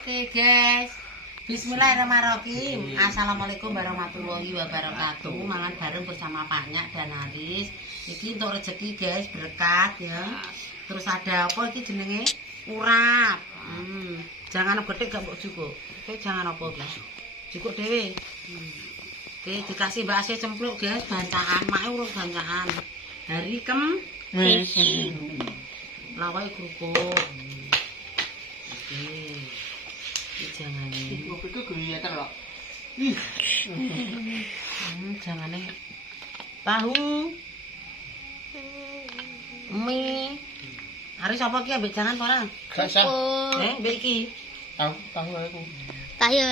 Oke guys, Bismillahirrahmanirrahim. Assalamualaikum warahmatullahi wabarakatuh. Mangan bareng bersama Pak Nyak dan Aris. Iki untuk rezeki guys, berkat ya. Terus ada apa iki jenenge? Urap. Jangan gede gak mbok cukup. Oke, jangan apa guys. Cukup dhewe. Oke, dikasih bakso cempluk guys, bancaan, mak urung bancaan. Hari lawai kerupuk. Oke. Jangan ini. Itu kelihatan loh. Jangan ini. Tahu. Mie. Aris apa ki ambek jangan orang? Gak sah. Mbek iki. Tahu aku. Tayo.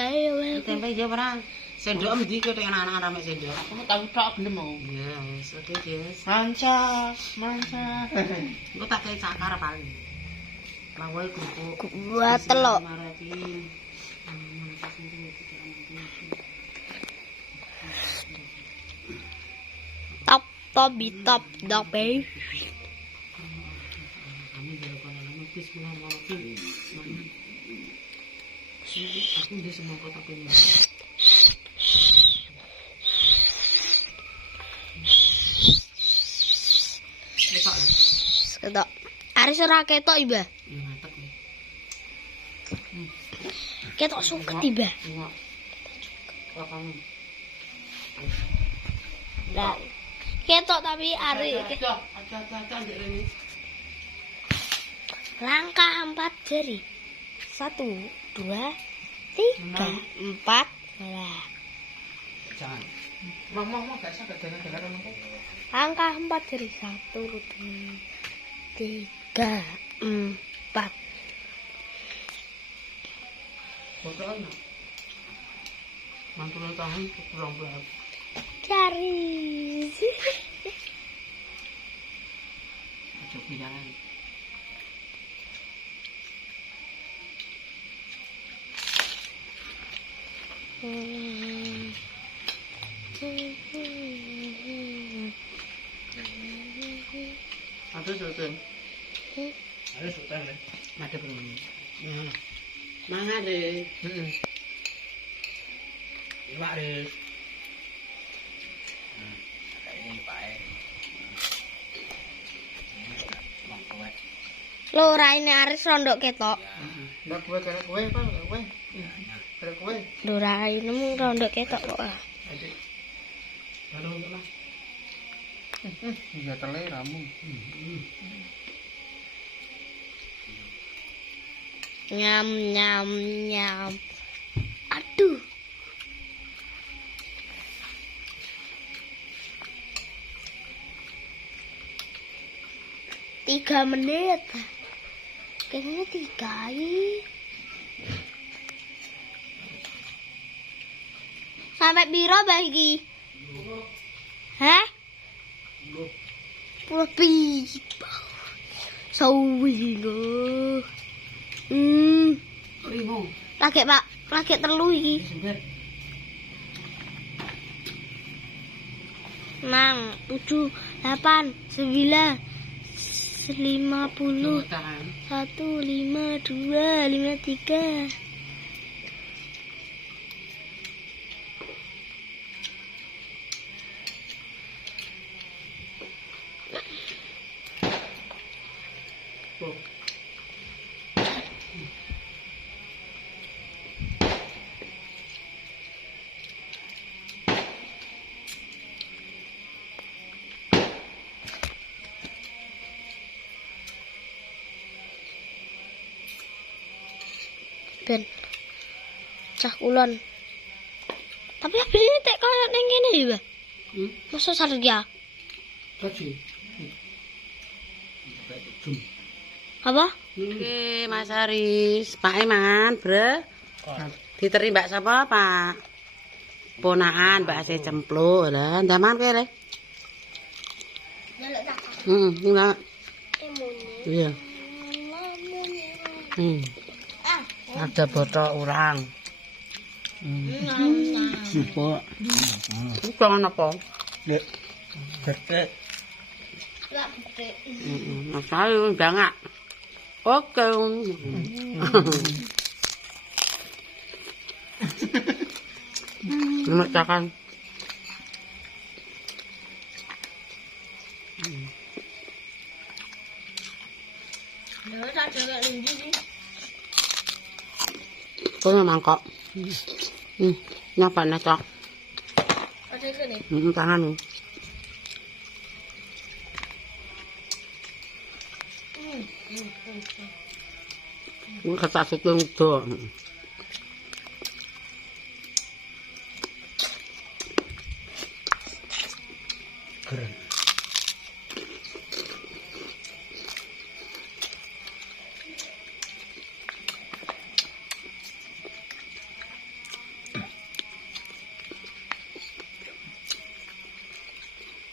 Tempe aja orang. Sendok endi kok anak-anak rame sendok. Aku mau tahu tak gelem mau. Iya, wis oke, guys. Manca. Engko tak kei cakar paling. Lawai kerupuk. Buat telok. Top bitop dog babe. Aku udah semua kotak ini. Ketok. Aris ora ketok iba. Ketok suket iba. Lah. Ketok tapi Ari. Langkah 4 jari. 1, 2, 3, 4. Nah. Jangan. Mau gak sah gak jangan aku. Langkah 4 jari. 1, 2, 3, 4. Fotoan. Mantul tahan kurang berat. Cari. Coba bilangan. Ada sultan. Ada sultan ya. Ada belum? Ya. Mana deh? Iwak deh. Ini Pak. Lo raine Aris rondok ketok. Ndak kowe kare kowe apa kowe? Kare kowe. Lo raine mung rondok ketok kok. Adik. Lalu lah. Iya tele ramu. Nyam. Aduh. Tiga menit. Kayaknya 3 Sampai biro bagi? Hah? Lebih. Sawi lo. Rimo. Lagi Pak, lagi telu iki. Sebentar. 6, 7, 8, 9, 50. Tahan. 1, 5, 2, 5, 3. Tuh. Ben cah kulon. Tapi ini tek kaya ning ngene ya, Masa sarja? Gaji. Apa? Oke, Mas Aris, Pak mangan, Bre. Diteri Mbak sapa, Pak? Ponakan Mbak Ase cempluk lho. Ndaman kowe, Le? Delok tak. Enggak. Iya. Ada botol urang. Apa? Jangan apa? Ya. Gede. Lah gede. Mas Ayu, jangan. Oke. Memecahkan. Terus ada kayak linji sih. Itu mangkok. Nyapa nih cok. Ada itu nih. Tangan nih. Ini kata suku itu. Keren.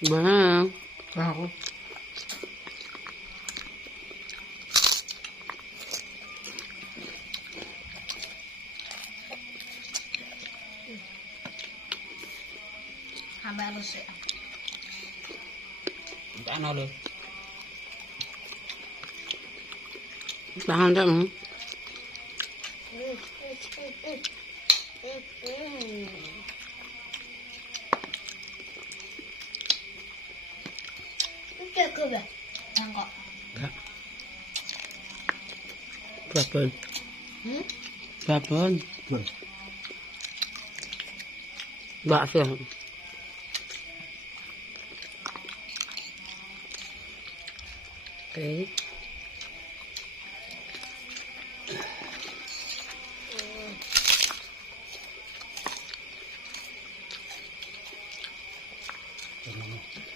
Bang. Aku Hamba harus ya. tak ana lho. Tangan tak mau. Cukup ya? Mangkok. Babon. Babon. Bakso. Oke.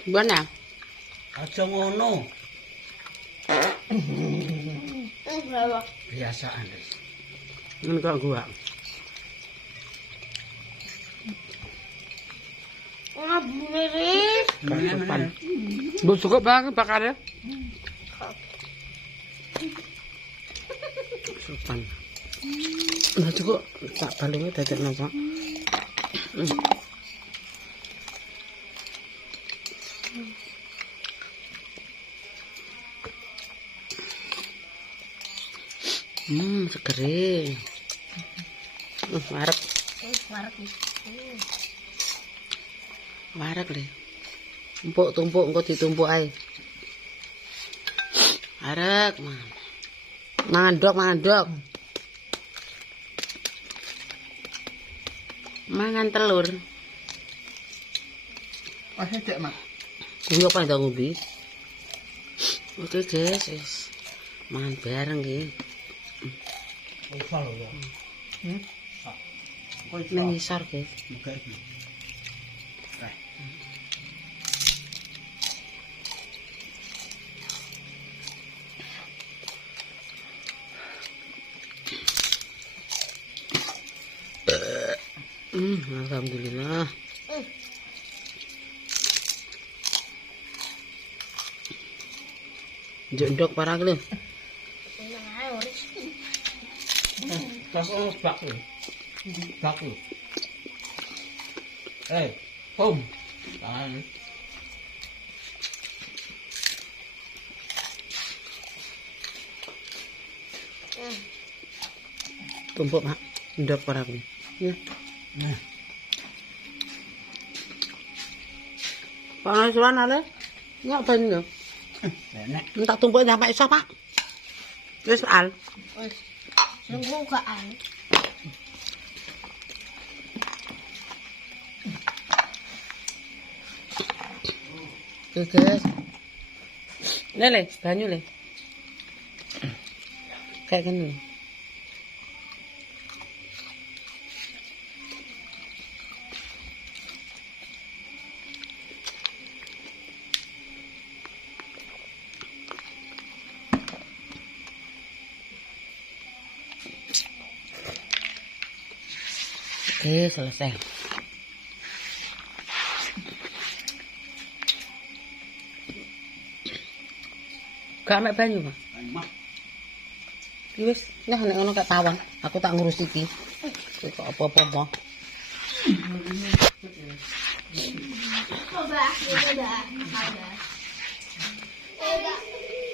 Gimana? Aja ngono. Berapa? Biasaan wis. Ini kok gua. Miris. Sopan. Bu cukup banget bakarnya. Sopan. Nah cukup tak balungnya dadak napa. Segere. Warek. Warak nih. Warek deh. Tumpuk engko ditumpuk ae. Arek, mangan dok. Mangan telur. Wah, cek, Mak. Kuwi apa ndang ngombe? Oke, guys, wis. Mangan bareng iki. Usah lho ya. Kok iso? Nang ngisor, guys. Muga iki. Alhamdulillah. Jendok parah lho. Kasih bak lho. Bak lho. Pum. Tangan. Tumpuk, Mak. Jendok parah lho. Ya. Nah, Panas suan ale. Nyok ben lho. enak. Tak tumpuk sampai iso, Pak. Wis al. Wis. Sungguh gaan. Oke, guys. Le, banyu le. Kayak gini. Oke, selesai. Gak mek banyu, Pak. Mah, Wis, nah nek ngono kek tawon, aku tak ngurus iki. Kok apa-apa.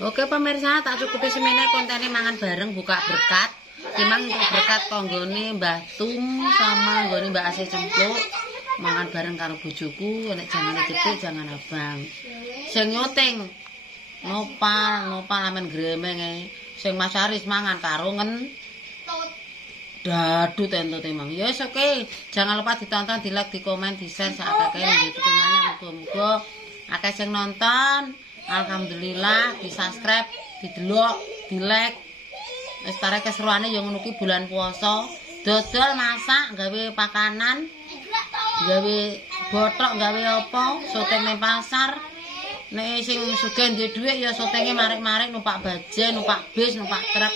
Oke pemirsa, tak cukupi semene kontennya mangan bareng buka berkat. Memang untuk berkat konggone Mbah Tum sama nggone Mbak Asih Cempluk. mangan bareng karo bojoku, nek jangane cetik jangan abang. Sing nyuting nopal amen gremeng e. Sing Mas Aris mangan karo dadu tento temang. Ya wis oke. Jangan lupa ditonton, di-like, di-komen, di-share sakake gitu banyak muga-muga akeh sing nonton. Alhamdulillah, di-subscribe, di-delok, di-like. Wis tare keseruane ya ngono ki bulan puasa. Dodol masak, gawe pakanan, gawe botok, gawe apa, syuting ning pasar. Nek sing sugih duwe dhuwit ya syutinge marik-marik numpak bajen, numpak bis, numpak truk.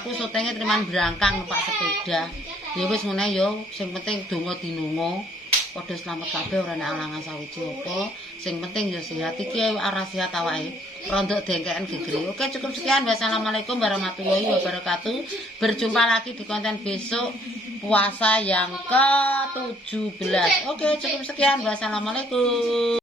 Aku syutinge triman brangkang numpak sepeda. Ya wis ngene ya, sing penting donga dinungo. Padha slamet kabeh ora nek alangan sawiji apa. Sing penting ya sehat iki ora sehat awake. Rondok dengkeken gegere. Oke, cukup sekian. Wassalamualaikum warahmatullahi wabarakatuh. Berjumpa lagi di konten besok puasa yang ke-17. Oke, cukup sekian. Wassalamualaikum.